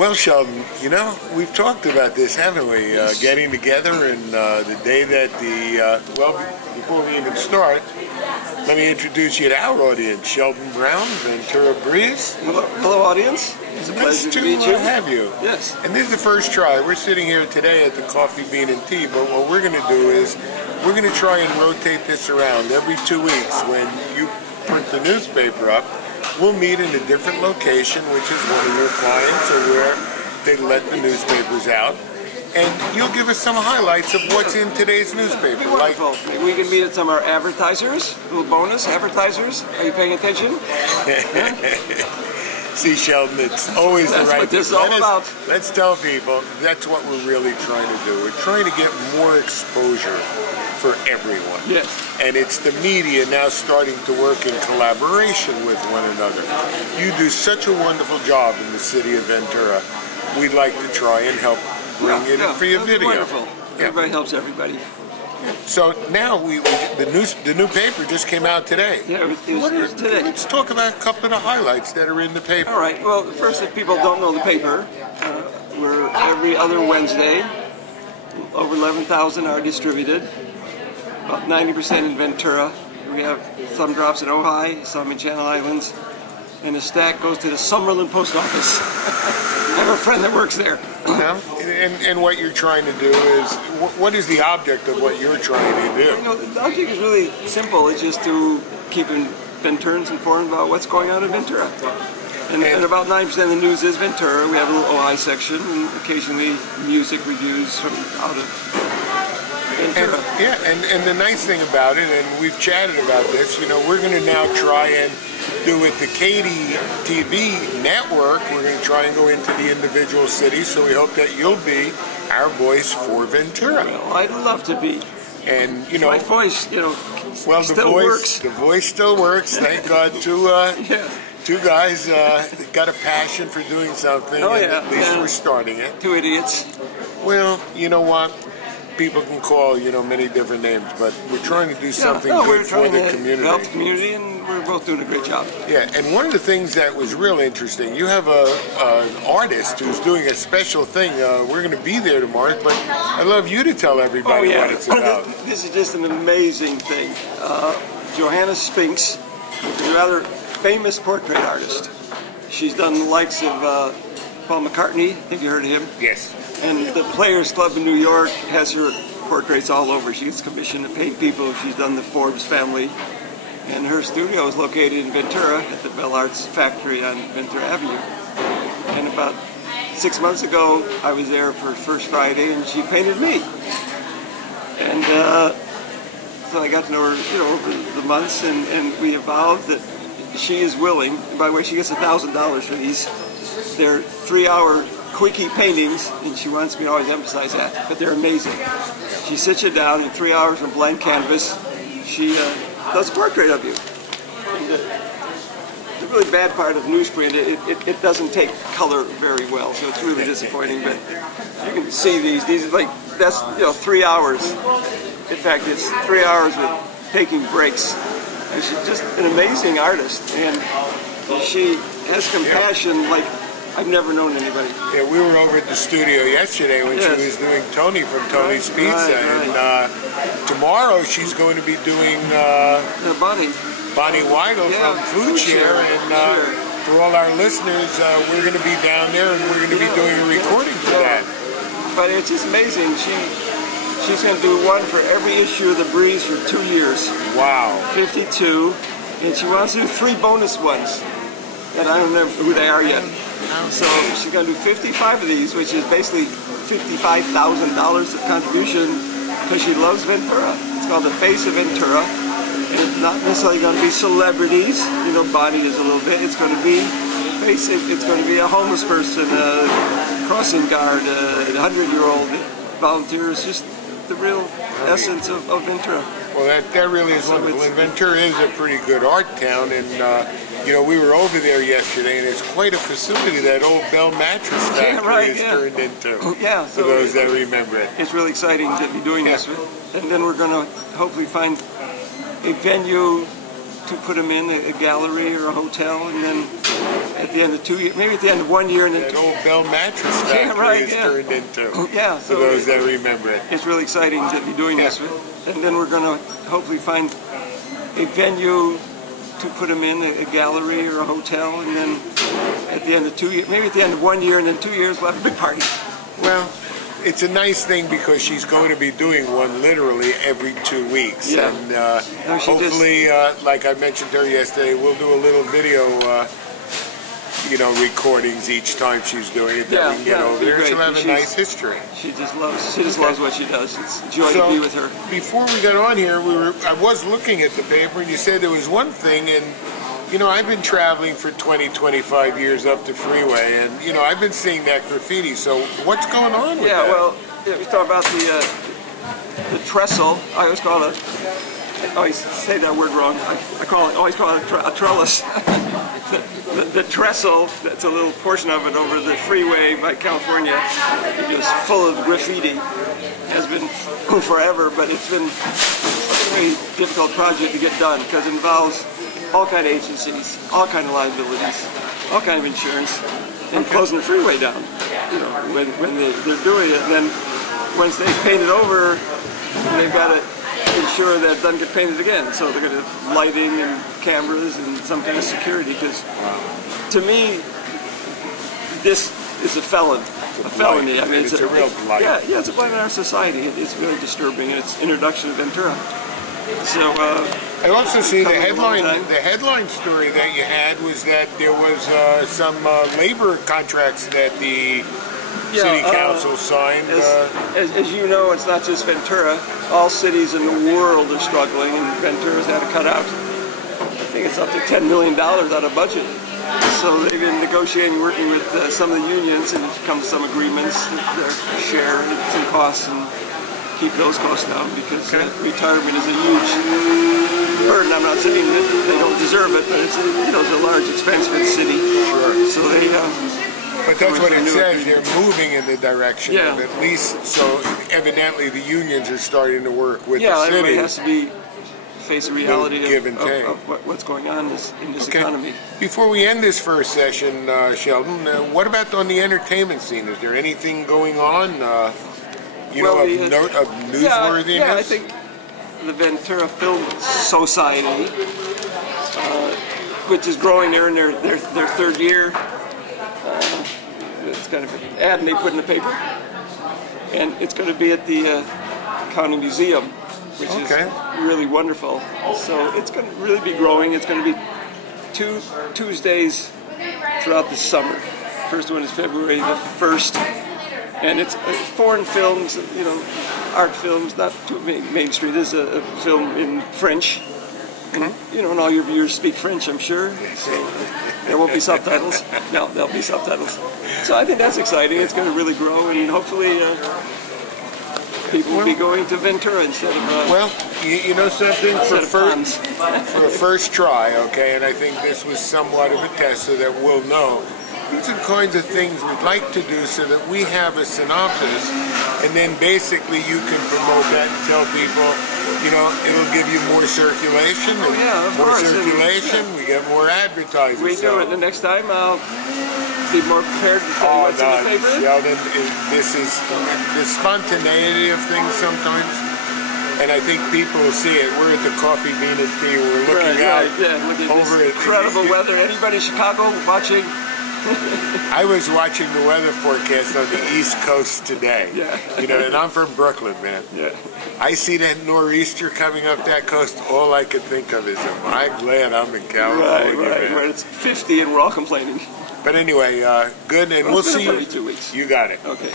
Well, Sheldon, you know, we've talked about this, haven't we? Getting together, and the day that well, before we even start, let me introduce you to our audience. Sheldon Brown, Ventura Breeze. Hello, audience. It's a pleasure to meet you. Have you. Yes. And this is the first try. We're sitting here today at the Coffee, Bean, and Tea, but what we're going to do is we're going to try and rotate this around every 2 weeks. When you print the newspaper up, we'll meet in a different location, which is one of your clients or where they let the newspapers out. And you'll give us some highlights of what's in today's newspaper. Wonderful. Like, we can meet at some of our advertisers, a little bonus, advertisers. Are you paying attention? See, Sheldon, it's always that's the right what this is all about. Let's tell people that's what we're really trying to do. We're trying to get more exposure for everyone. Yes. And it's the media now starting to work in collaboration with one another. You do such a wonderful job in the city of Ventura. We'd like to try and help bring it in for your video. Wonderful. Everybody helps everybody. So now the new paper just came out today. Yeah, it was today. Let's talk about a couple of the highlights that are in the paper. All right. Well, first, if people don't know the paper, we're every other Wednesday. Over 11,000 are distributed. About 90% in Ventura. We have some drops in Ojai, some in Channel Islands, and the stack goes to the Summerlin Post Office. I have a friend that works there. And what you're trying to do is, what is the object of what you're trying to do? You know, the object is really simple. It's just to keep Venturans informed about what's going on in Ventura. And about 9% of the news is Ventura. We have a little Ojai section, and occasionally music reviews from out of Ventura. And the nice thing about it, and we've chatted about this, you know, we're going to now try and do with the KDTV network, we're going to try and go into the individual cities, so we hope that you'll be our voice for Ventura. Well, I'd love to be. And, you know, my voice, you know, well, still works. The voice still works. Thank God. Two guys got a passion for doing something. Oh, and at least we're starting it. Two idiots. Well, you know what? People can call, you know, many different names, but we're trying to do something good for the community. Help the community, and we're both doing a great job. Yeah, and one of the things that was real interesting, you have an artist who's doing a special thing. We're going to be there tomorrow, but I'd love you to tell everybody what it's about. This is just an amazing thing. Johanna Spinks is a rather famous portrait artist. She's done the likes of Paul McCartney. Have you heard of him? Yes. And the Players Club in New York has her portraits all over. She gets commissioned to paint people. She's done the Forbes family. And her studio is located in Ventura at the Bell Arts Factory on Ventura Avenue. And about 6 months ago, I was there for First Friday, and she painted me. And so I got to know her, you know, over the months, and we evolved that she is willing. And by the way, she gets $1,000 for these. They're 3-hour quickie paintings, and she wants me to always emphasize that, but they're amazing. She sits you down in 3 hours on blank canvas. She does a portrait of you. And, the really bad part of newsprint, it doesn't take color very well, so it's really disappointing. But you can see these are like, that's, you know, 3 hours. In fact, it's 3 hours with taking breaks. And she's just an amazing artist, and she has compassion like I've never known anybody. Yeah, we were over at the studio yesterday when she was doing Tony from Tony's Pizza, and tomorrow she's going to be doing Bonnie Weidel from Food Share, and for all our listeners, we're going to be down there and we're going to be doing a recording for that. But it's just amazing. She's going to do one for every issue of the Breeze for 2 years. Wow. 52, and she wants to do 3 bonus ones, and I don't know who they are yet. So she's going to do 55 of these, which is basically $55,000 of contribution, because she loves Ventura. It's called The Face of Ventura. And it's not necessarily going to be celebrities, you know, Bonnie is a little bit. It's going to be basic. It's going to be a homeless person, a crossing guard, a 100-year-old volunteer. It's just the real essence of Ventura. Well, that really is wonderful. And Ventura is a pretty good art town, and you know, we were over there yesterday, and it's quite a facility that old Bell Mattress Factory is turned into. For those that remember it. It's really exciting to be doing this, and then we're going to hopefully find a venue to put them in a gallery or a hotel, and then at the end of 2 years, maybe at the end of 1 year, and then that old Bell mattress factory is turned into. So for those that remember it, it's really exciting to be doing this, and then we're going to hopefully find a venue to put them in a gallery or a hotel, and then at the end of 2 years, maybe at the end of 1 year, and then 2 years, we'll have a big party. Well, it's a nice thing because she's going to be doing one literally every 2 weeks. Yeah. And hopefully, like I mentioned to her yesterday, we'll do a little video, recordings each time she's doing it. That we can get over there. She'll have a nice history. She just loves what she does. It's a joy to be with her. Before we got on here, I was looking at the paper, and you said there was one thing, and I've been traveling for 20-25 years up the freeway, and I've been seeing that graffiti. So what's going on with that? We talk about the trestle. I always call it. I always say that word wrong. I always call it a trellis. the trestle, that's a little portion of it over the freeway by California, just full of graffiti. Has been forever, but it's been a very difficult project to get done because it involves all kind of agencies, all kind of liabilities, all kind of insurance, and closing the freeway down. When they're doing it, and then once they paint it over, they've got to ensure that it doesn't get painted again. So they're going to have lighting and cameras and some kind of security. Because to me, this is a felony. I mean, it's a real blight. Yeah, it's a blight on our society. It's really disturbing, and it's introduction to Ventura. So I also see the headline story that you had was that there was some labor contracts that the city council signed. As you know, it's not just Ventura. All cities in the world are struggling, and Ventura's had to cut out, I think it's up to $10 million out of budget. So they've been negotiating, working with some of the unions, and come to some agreements that their share some costs and keep those costs down, because retirement is a huge burden. I'm not saying that they don't deserve it, but it's a large expense for the city. Sure. So they but that's what it says. They're moving in the direction of at least. So evidently the unions are starting to work with the city. Everybody has to face the reality give and take of what's going on in this economy. Before we end this first session, Sheldon, what about on the entertainment scene? Is there anything going on? Of note of newsworthiness? Yeah, I think the Ventura Film Society, which is growing, they're in their third year. It's kind of an ad they put in the paper, and it's going to be at the County Museum, which is really wonderful. So it's going to really be growing. It's going to be 2 Tuesdays throughout the summer. First one is February the 1st. And it's foreign films, art films, not too mainstream. This is a film in French. And, and all your viewers speak French, I'm sure. So there won't be subtitles. No, there'll be subtitles. So I think that's exciting. It's going to really grow, and hopefully people will be going to Ventura instead of... you know something? For a first try, and I think this was somewhat of a test so that we'll know. These are the kinds of things we'd like to do so that we have a synopsis, and then basically you can promote that and tell people, it'll give you more circulation. More circulation, we get more advertising. We do it. The next time I'll be more prepared to tell you what's in the paper. Sheldon, this is the spontaneity of things sometimes. And I think people will see it. We're at the Coffee Bean and Tea. We're looking out over this incredible weather. Anybody in Chicago watching? I was watching the weather forecast on the East Coast today. And I'm from Brooklyn, man. I see that nor'easter coming up that coast. All I could think of is, I'm glad I'm in California. Right. It's 50 and we're all complaining. But anyway, good, and we'll see you. For 2 weeks. You got it. Okay.